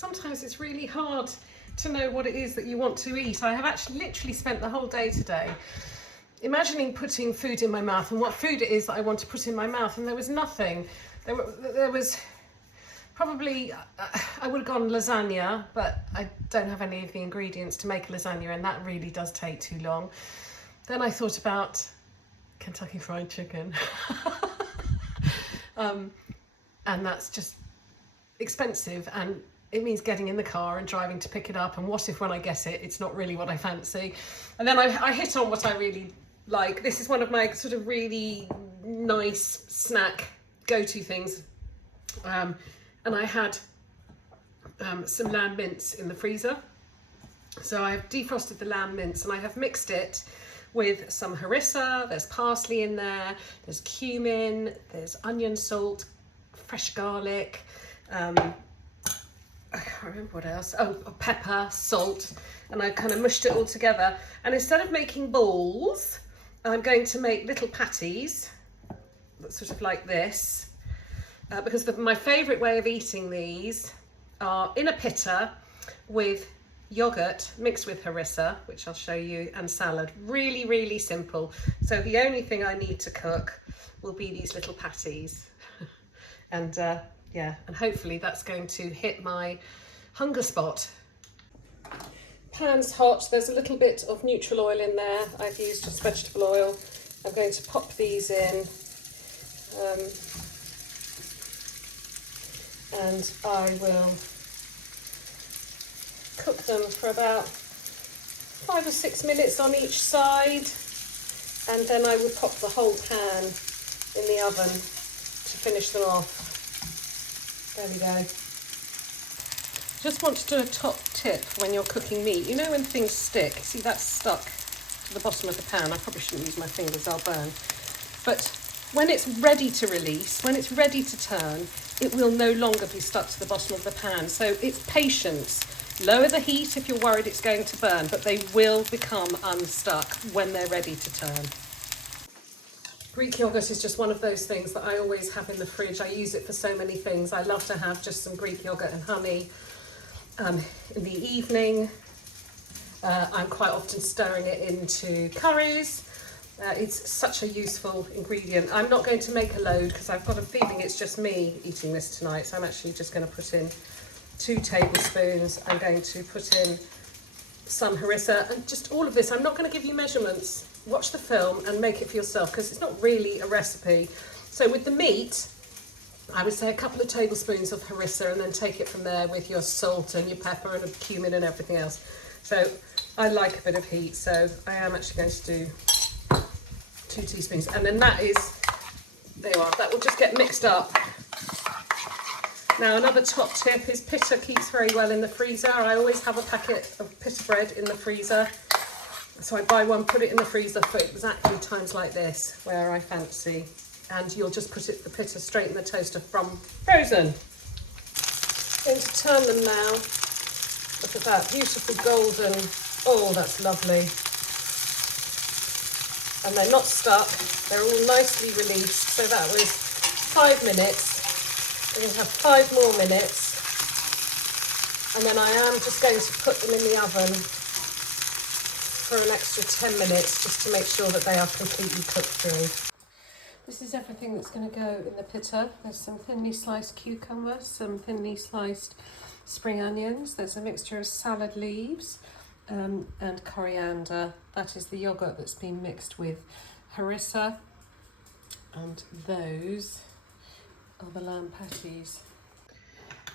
sometimes it's really hard to know what it is that you want to eat. I have actually literally spent the whole day today imagining putting food in my mouth and what food it is that I want to put in my mouth, and there was nothing. There was probably, I would have gone lasagna, but I don't have any of the ingredients to make a lasagna, and that really does take too long. Then I thought about Kentucky Fried Chicken. And that's just expensive, and it means getting in the car and driving to pick it up, and what if when I get it, it's not really what I fancy. And then I hit on what I really like. This is one of my sort of really nice snack go-to things. And I had some lamb mince in the freezer. So I've defrosted the lamb mince and I have mixed it with some harissa. There's parsley in there, there's cumin, there's onion, salt, fresh garlic, I can't remember what else, pepper, salt, and I kind of mushed it all together. And instead of making balls, I'm going to make little patties, sort of like this, because my favourite way of eating these are in a pitta with yoghurt mixed with harissa, which I'll show you, and salad. Really, really simple. So the only thing I need to cook will be these little patties. And yeah, and hopefully that's going to hit my hunger spot. Pan's hot, there's a little bit of neutral oil in there. I've used just vegetable oil. I'm going to pop these in. And I will cook them for about 5 or 6 minutes on each side, and then I will pop the whole pan in the oven to finish them off. There we go. Just want to do a top tip when you're cooking meat. You know when things stick? See, that's stuck to the bottom of the pan. I probably shouldn't use my fingers, I'll burn. But when it's ready to release, when it's ready to turn, it will no longer be stuck to the bottom of the pan. So it's patience. Lower the heat if you're worried it's going to burn, but they will become unstuck when they're ready to turn. Greek yogurt is just one of those things that I always have in the fridge. I use it for so many things. I love to have just some Greek yogurt and honey in the evening. I'm quite often stirring it into curries. It's such a useful ingredient. I'm not going to make a load because I've got a feeling it's just me eating this tonight. So I'm actually just going to put in 2 tablespoons. I'm going to put in some harissa and just all of this. I'm not going to give you measurements. Watch the film and make it for yourself because it's not really a recipe. So with the meat, I would say a couple of tablespoons of harissa, and then take it from there with your salt and your pepper and cumin and everything else. So I like a bit of heat, so I am actually going to do 2 teaspoons, and then that is, there you are, that will just get mixed up. Now another top tip is pitta keeps very well in the freezer. I always have a packet of pitta bread in the freezer. So I buy one, put it in the freezer for exactly times like this, where I fancy. And you'll just put the pitta straight in the toaster from frozen. I'm going to turn them now. Look at that, beautiful golden, oh that's lovely. And they're not stuck, they're all nicely released. So that was 5 minutes. We're going to have 5 more minutes. And then I am just going to put them in the oven for an extra 10 minutes just to make sure that they are completely cooked through. This is everything that's going to go in the pitta. There's some thinly sliced cucumber, some thinly sliced spring onions. There's a mixture of salad leaves and coriander. That is the yoghurt that's been mixed with harissa. And those are the lamb patties.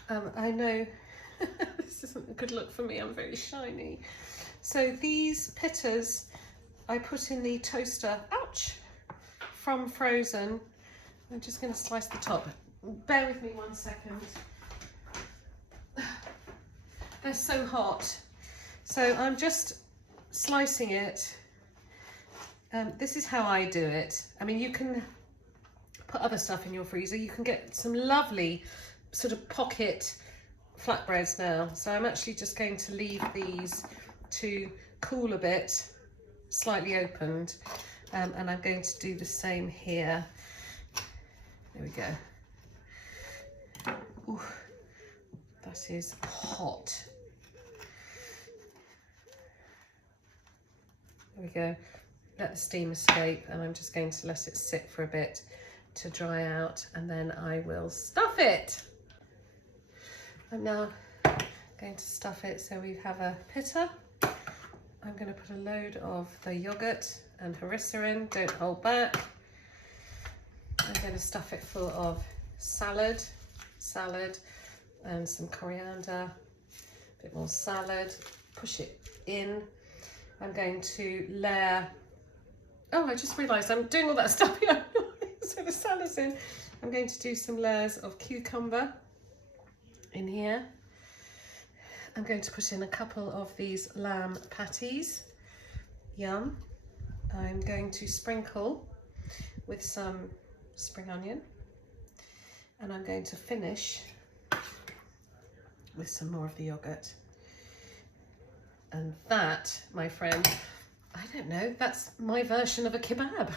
I know this isn't a good look for me, I'm very shiny. So these pittas I put in the toaster, ouch, from frozen. I'm just going to slice the top. Bear with me 1 second. They're so hot. So I'm just slicing it. This is how I do it. I mean, you can put other stuff in your freezer. You can get some lovely sort of pocket flatbreads now. So I'm actually just going to leave these to cool a bit, slightly opened, and I'm going to do the same here. There we go. Ooh, that That is hot. There we go. Let the steam escape, and I'm just going to let it sit for a bit to dry out, and then I will stuff it. I'm now going to stuff it. So we have a pitta. I'm going to put a load of the yoghurt and harissa in, don't hold back. I'm going to stuff it full of salad and some coriander, a bit more salad, push it in. I'm going to layer, oh, I just realised I'm doing all that stuff here. So the salad's in. I'm going to do some layers of cucumber in here. I'm going to put in a couple of these lamb patties. Yum. I'm going to sprinkle with some spring onion, and I'm going to finish with some more of the yoghurt. And that, my friend, I don't know, that's my version of a kebab.